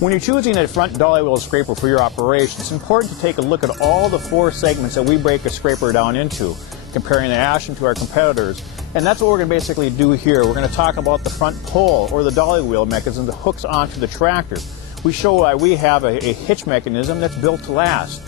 When you're choosing a front dolly wheel scraper for your operation, it's important to take a look at all the 4 segments that we break a scraper down into, comparing the Ashland to our competitors. And that's what we're going to basically do here. We're going to talk about the front pole, or the dolly wheel mechanism that hooks onto the tractor. We show why we have a hitch mechanism that's built to last.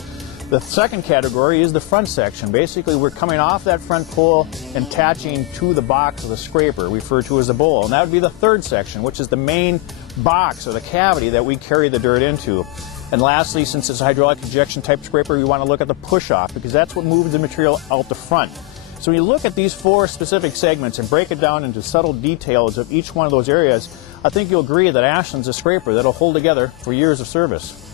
The second category is the front section. Basically, we're coming off that front pole and attaching to the box of the scraper, referred to as the bowl. And that would be the third section, which is the main box or the cavity that we carry the dirt into. And lastly, since it's a hydraulic injection type scraper, we want to look at the push-off, because that's what moves the material out the front. So when you look at these 4 specific segments and break it down into subtle details of each one of those areas, I think you'll agree that Ashland's a scraper that'll hold together for years of service.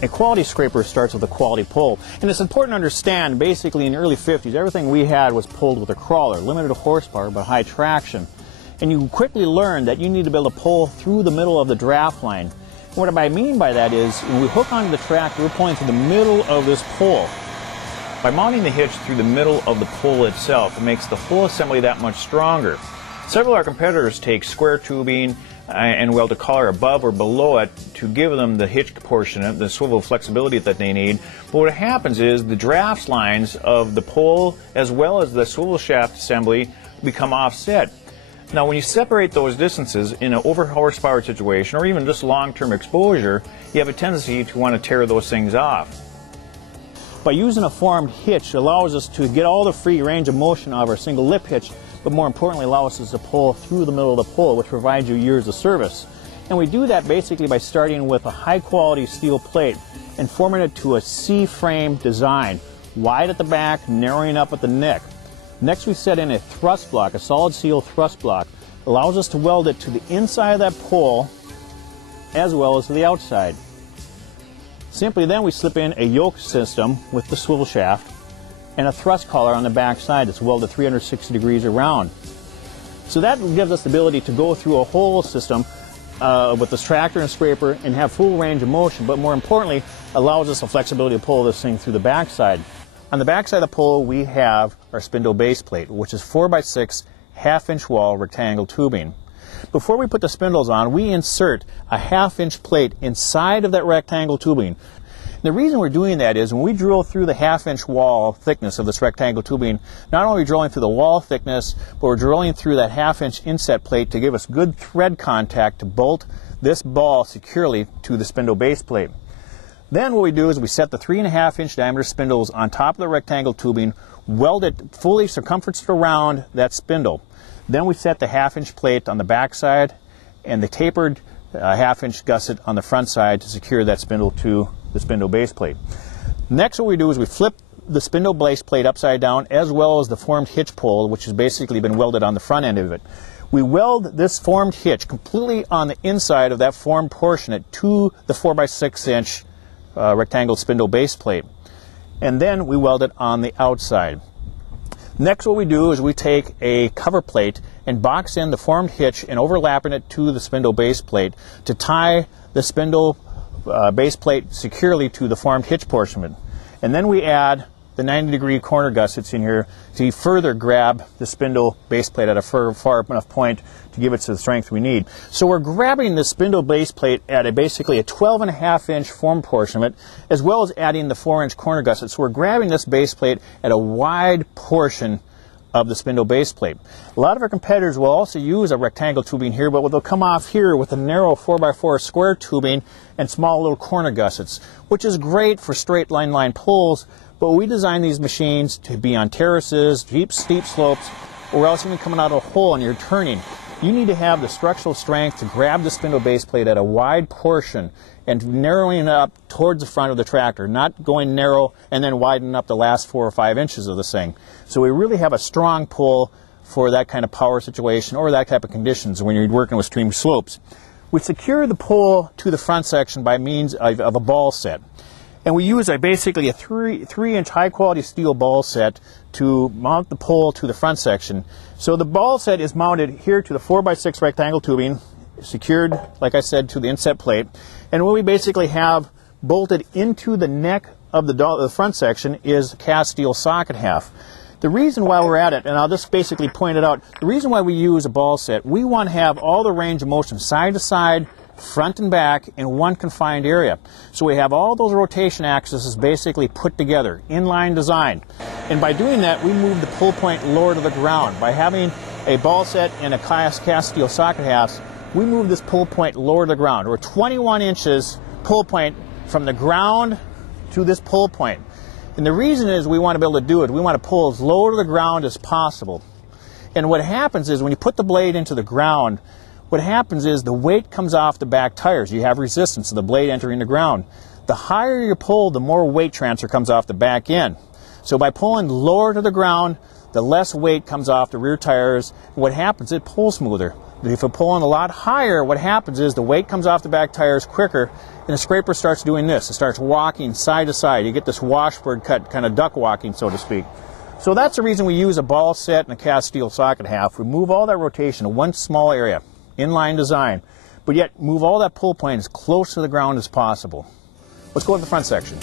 A quality scraper starts with a quality pull, and it's important to understand, basically in the early 50s, everything we had was pulled with a crawler, limited horsepower but high traction. And you quickly learn that you need to be able to pull through the middle of the draft line. And what I mean by that is, when we hook onto the tractor, we're pulling through the middle of this pole. By mounting the hitch through the middle of the pole itself, it makes the whole assembly that much stronger. Several of our competitors take square tubing and weld a collar above or below it to give them the hitch portion, the swivel flexibility that they need. But what happens is the draft lines of the pole as well as the swivel shaft assembly become offset. Now when you separate those distances in an over horsepower situation or even just long-term exposure, you have a tendency to want to tear those things off. By using a formed hitch, it allows us to get all the free range of motion out of our single lip hitch, but more importantly allows us to pull through the middle of the pole, which provides you years of service. And we do that basically by starting with a high quality steel plate and forming it to a C-frame design, wide at the back, narrowing up at the neck. Next we set in a thrust block, a solid steel thrust block. It allows us to weld it to the inside of that pole as well as to the outside. Simply then we slip in a yoke system with the swivel shaft and a thrust collar on the back side that's welded 360 degrees around. So that gives us the ability to go through a whole system with this tractor and scraper and have full range of motion, but more importantly allows us the flexibility to pull this thing through the back side. On the back side of the pole we have our spindle base plate, which is 4x6 half-inch wall rectangle tubing. Before we put the spindles on, we insert a half-inch plate inside of that rectangle tubing. The reason we're doing that is when we drill through the half-inch wall thickness of this rectangle tubing, not only are we drilling through the wall thickness, but we're drilling through that half-inch inset plate to give us good thread contact to bolt this ball securely to the spindle base plate. Then what we do is we set the 3.5-inch diameter spindles on top of the rectangle tubing, weld it fully circumferenced around that spindle. Then we set the half-inch plate on the back side and the tapered half-inch gusset on the front side to secure that spindle to the spindle base plate. Next what we do is we flip the spindle base plate upside down as well as the formed hitch pole, which has basically been welded on the front end of it. We weld this formed hitch completely on the inside of that formed portion to the 4x6-inch rectangle spindle base plate, and then we weld it on the outside. Next what we do is we take a cover plate and box in the formed hitch and overlapping it to the spindle base plate to tie the spindle base plate securely to the formed hitch portion of it. And then we add the 90-degree corner gussets in here to further grab the spindle base plate at a far enough point to give it the strength we need. So we're grabbing the spindle base plate at basically a 12.5-inch form portion of it, as well as adding the 4-inch corner gusset. So we're grabbing this base plate at a wide portion of the spindle base plate. A lot of our competitors will also use a rectangle tubing here, but they'll come off here with a narrow 4x4 square tubing and small little corner gussets, which is great for straight line pulls, but we design these machines to be on terraces, steep slopes, or else even coming out of a hole and you're turning. You need to have the structural strength to grab the spindle base plate at a wide portion and narrowing it up towards the front of the tractor, not going narrow and then widen up the last 4 or 5 inches of this thing. So we really have a strong pull for that kind of power situation or that type of conditions when you're working with steep slopes. We secure the pull to the front section by means of a ball set. And we use basically a 3-inch high-quality steel ball set to mount the pole to the front section. So the ball set is mounted here to the 4x6 rectangle tubing, secured, like I said, to the inset plate. And what we basically have bolted into the neck of the front section is cast steel socket half. The reason why we're at it, and I'll just basically point it out, the reason why we use a ball set, we want to have all the range of motion side to side, front and back in one confined area. So we have all those rotation axes basically put together, inline design. And by doing that, we move the pull point lower to the ground. By having a ball set and a cast steel socket halves, we move this pull point lower to the ground. We're 21 inches pull point from the ground to this pull point. And the reason is we want to be able to do it. We want to pull as low to the ground as possible. And what happens is when you put the blade into the ground, what happens is the weight comes off the back tires. You have resistance of the blade entering the ground. The higher you pull, the more weight transfer comes off the back end. So by pulling lower to the ground, the less weight comes off the rear tires. What happens, it pulls smoother. But if you're pulling a lot higher, what happens is the weight comes off the back tires quicker, and the scraper starts doing this. It starts walking side to side. You get this washboard cut, kind of duck walking, so to speak. So that's the reason we use a ball set and a cast steel socket half. We move all that rotation to one small area, inline design, but yet move all that pull point as close to the ground as possible. Let's go to the front section.